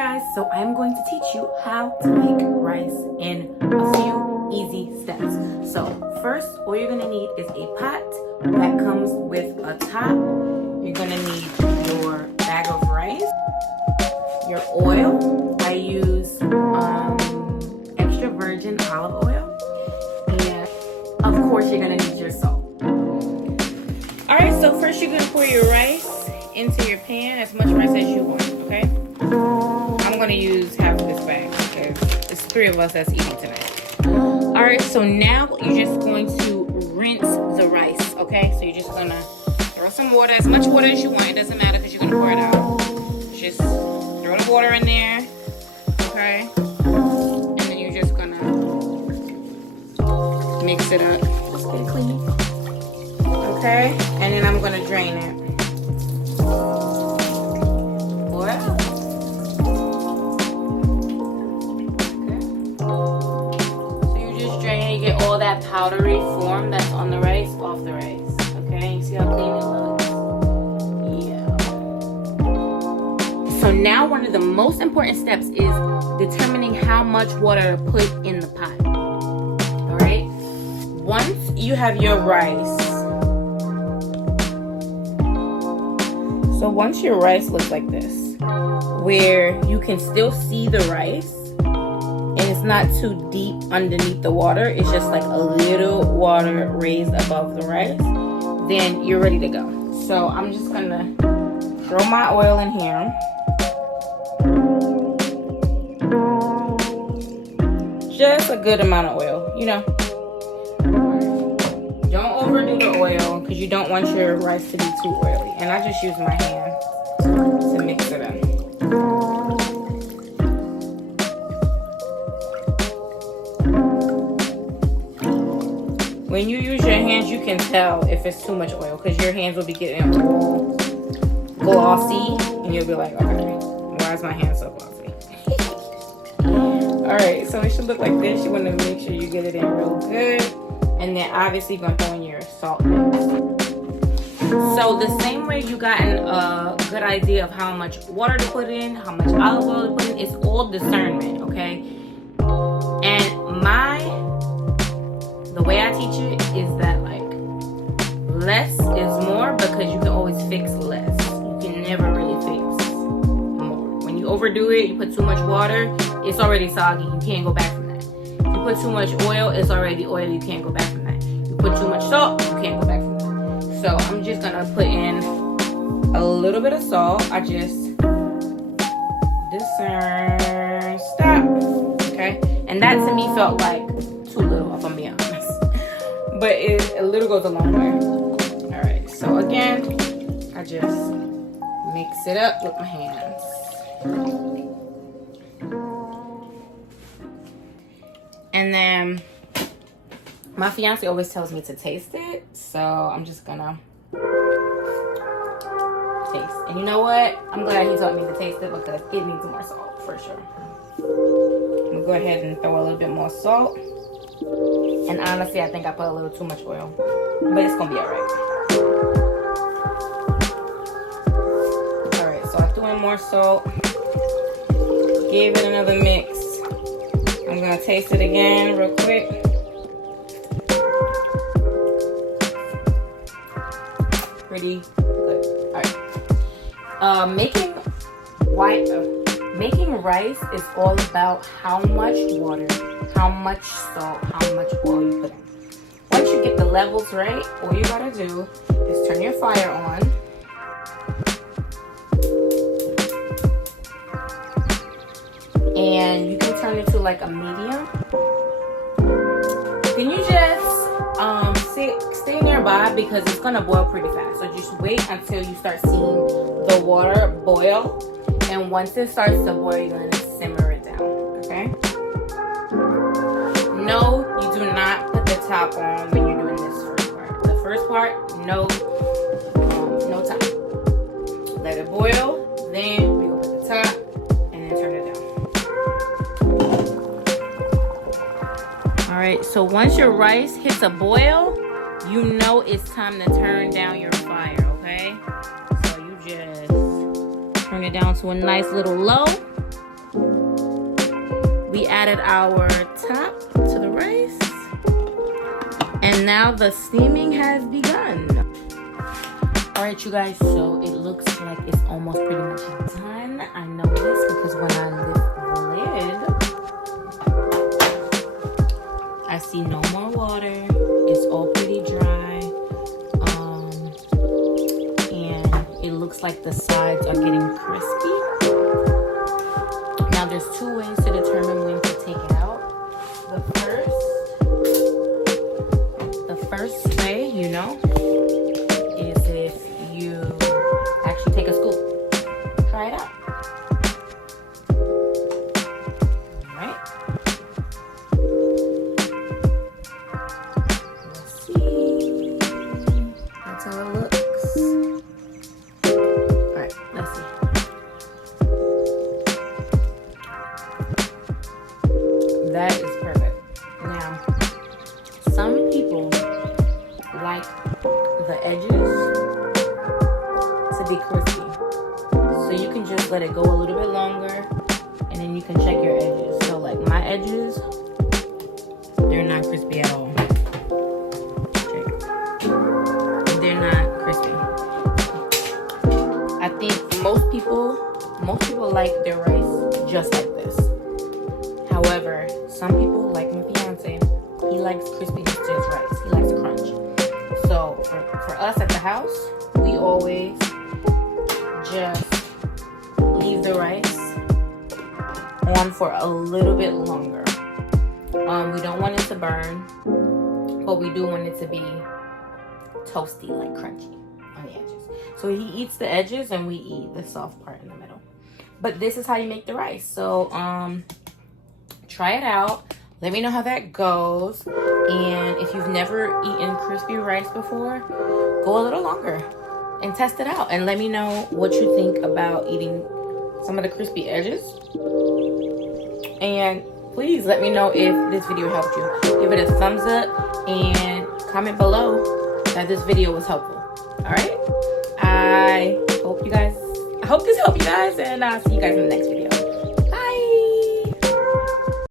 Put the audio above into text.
guys, so I'm going to teach you how to make rice in a few easy steps. So first, all you're gonna need is a pot that comes with a top. You're gonna need your bag of rice, your oil. I use extra virgin olive oil, and of course you're gonna need your salt. All right, so first you're gonna pour your rice into your pan, as much rice as you want, okay? I'm gonna use half of this bag because it's 3 of us that's eating tonight. All right, so now you're just going to rinse the rice, okay? So you're just gonna throw some water, as much water as you want. It doesn't matter because you're gonna pour it out. Just throw the water in there, okay? And then you're just gonna mix it up. Just get it clean. Okay, and then I'm gonna drain it. Get all that powdery form that's on the rice off the rice. Okay, you see how clean it looks? Yeah. So now one of the most important steps is determining how much water to put in the pot. Alright? Once you have your rice, so once your rice looks like this, where you can still see the rice, it's not too deep underneath the water, it's just like a little water raised above the rice, then you're ready to go. So I'm just gonna throw my oil in here. Just a good amount of oil, you know. Don't overdo the oil because you don't want your rice to be too oily. And I just use my hand to mix it up. When you use your hands, you can tell if it's too much oil because your hands will be getting all glossy and you'll be like, okay, why is my hand so glossy? Alright, so it should look like this. You want to make sure you get it in real good. And then obviously you're going to throw in your salt mix. So the same way you gotten a good idea of how much water to put in, how much olive oil to put in, it's all discernment, okay? And the way I teach it is that like less is more because you can always fix less. You can never really fix more. When you overdo it, you put too much water, it's already soggy. You can't go back from that. If you put too much oil, it's already oily. You can't go back from that. You put too much salt, you can't go back from that. So I'm just gonna put in a little bit of salt. I just discern, stop, okay? And that to me felt like too little, if I'm being honest. But a little goes a long way. All right, so again, I just mix it up with my hands. And then my fiance always tells me to taste it, so I'm just gonna taste. And you know what? I'm glad he taught me to taste it because it needs more salt for sure. I'm gonna go ahead and throw a little bit more salt. And honestly, I think I put a little too much oil, but it's gonna be alright. Alright, so I threw in more salt, gave it another mix. I'm gonna taste it again real quick. Pretty good. Alright. Making rice is all about how much water, how much salt, how much oil you put in. Once you get the levels right, all you gotta do is turn your fire on. And you can turn it to like a medium. Can you just stay nearby because it's gonna boil pretty fast. So just wait until you start seeing the water boil. And once it starts to boil, you're gonna simmer it down, okay? No, you do not put the top on when you're doing this first part. The first part, no top. Let it boil, then we go put the top, and then turn it down. All right, so once your rice hits a boil, you know it's time to turn down your fire, okay? So you just turn it down to a nice little low. added our top to the rice. And now the steaming has begun. All right, you guys, so it looks like it's almost pretty much done. I know this because when I lift the lid, I see no more water. It's all pretty dry. And it looks like the sides are getting crispy. Now there's two ways to determine when to take it out. The first way, you know, is if you actually take a scoop. Try it out. All right. Let's see. That's how it looks. All right, let's see. That is perfect. Now, some people like the edges to be crispy. So you can just let it go a little bit longer and then you can check your edges. So like my edges, they're not crispy at all. They're not crispy. I think most people like their rice just like this. However, some people, like my fiance, he likes crispiness to his rice. He likes crunch. So for us at the house, we always just leave the rice on for a little bit longer. We don't want it to burn, but we do want it to be toasty, like crunchy on the edges. So he eats the edges and we eat the soft part in the middle. But this is how you make the rice. So try it out. Let me know how that goes. And if you've never eaten crispy rice before, go a little longer and test it out. And let me know what you think about eating some of the crispy edges. And please let me know if this video helped you. Give it a thumbs up and comment below that this video was helpful. All right? I hope this helped you guys, and I'll see you guys in the next video.